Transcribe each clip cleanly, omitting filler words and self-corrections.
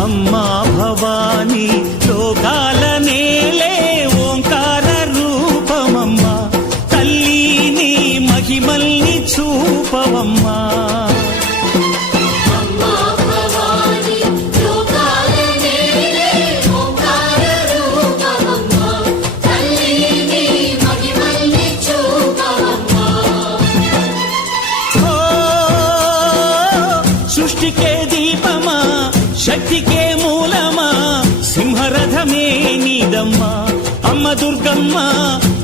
అమ్మా భవాని లోకాల నేలే ఓంకార రూపమమ్మా తల్లిని మహిమల్ని చూపవమ్మా సృష్టికే దీపమా శక్తికే మూలమా సింహరథమే నీదమ్మా అమ్మ దుర్గమ్మ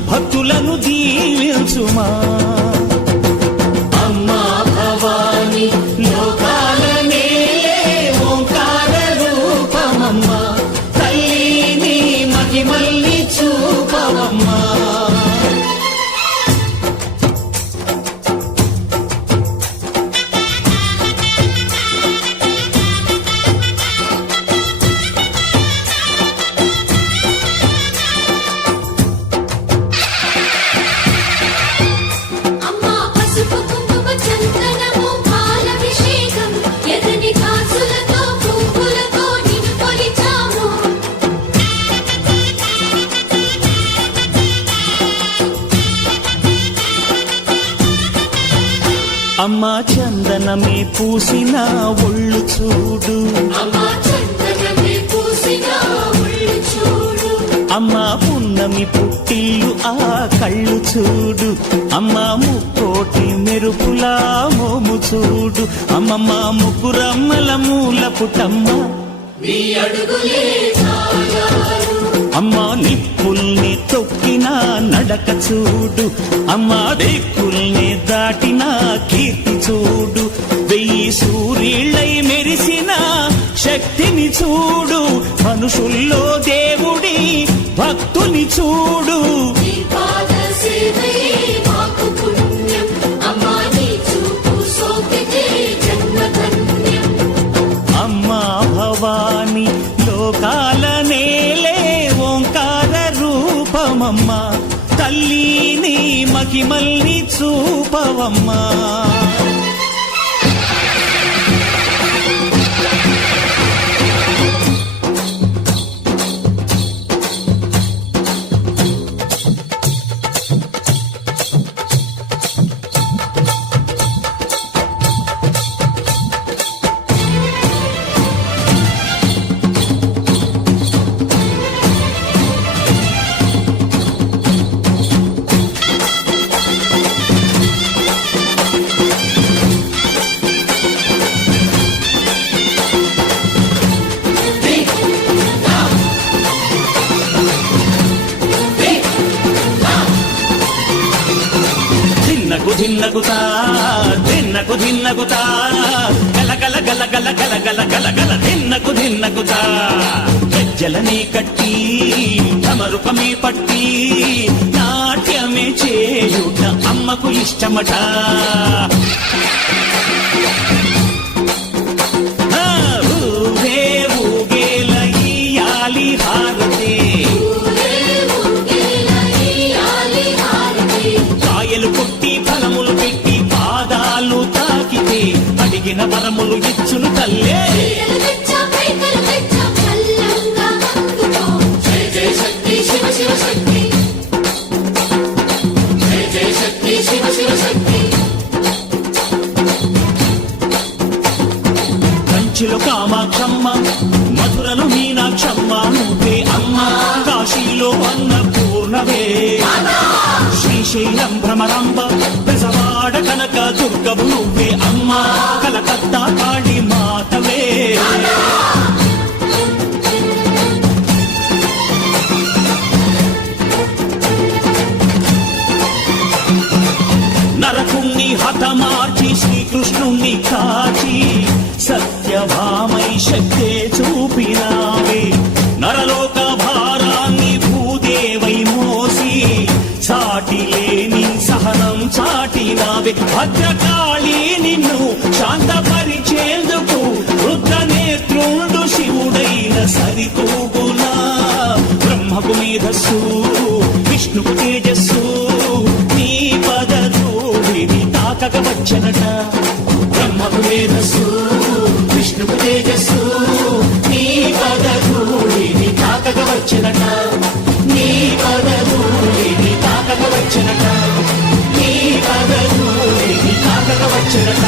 భక్తులను దీవించుమా అమ్మా భవాని లోకాల నేలే ఓంకార రూపమమ్మా తల్లిని మహిమల్ని చూపవమ్మా అమ్మా చందనమే పూసిన ఒళ్ళు చూడు అమ్మా పున్నమి పుట్టిల్లు ఆ కళ్ళు చూడు అమ్మా ముక్కోటి మెరుపులా మోము చూడు అమ్మమ్మ ముగ్గురమ్మల మూల పుటమ్మ అమ్మా నిప్పుల్ని తొక్కిన నడక చూడు అమ్మా దిక్కుల్ని దాటిన కీర్తి చూడు 1000 సూర్యుళ్ళై మెరిసిన శక్తిని చూడు మనుషుల్లో దేవుడి భక్తుని చూడు అమ్మా భవాని లోకాల నేలే ఓంకార రూపమమ్మా తల్లిని మహిమల్ని చూపవమ్మా ధిన్నగుతా ధిన్నగుతా గల గల గల గల గల గల గల గల ధిన్నగుతా గజ్జలనే కట్టి ధమరుకమే పట్టి నాట్యమే చేయుట అమ్మకు ఇష్టమట ఊరే ఊగేల ఇయ్యాలి హారతే కాయలు కొట్టి ఫలములు పెట్టి పాదాలు తాకితే అడిగిన వరములు ఇచ్చును తల్లే కంచిలో కామాక్షమ్మ మధురలు మీనాక్షమ్మ నువ్వే అమ్మ కాశీలో అన్నపూర్ణవే శ్రీశైలం భ్రమరాంబ బెజవాడ కనక దుర్గవు నువ్వే అమ్మ కలకత్తా కాళీ మాతవే నరకుణ్ణి హతమార్చి శ్రీకృష్ణుణ్ణి కాచి సత్యభామై శక్తే చూపినావే నరలోక భారాన్ని భూదేవై మోసి సాటి లేని సహనం చాటినావే భద్రకాళి నిన్ను శాంతపరిచేందుకు రుద్రనేత్రుండు శివుడైన సరితూగునా మేధస్సు విష్ణువు తేజస్సు నీ పదధూళిని తాకక వచ్చనట బ్రహ్మకు మేధస్సు విష్ణువు తేజస్సు నీ పదధూళిని తాకక వచ్చనట నీ పదధూళిని తాకక వచ్చనట నీ పదధూళిని తాకక వచ్చనట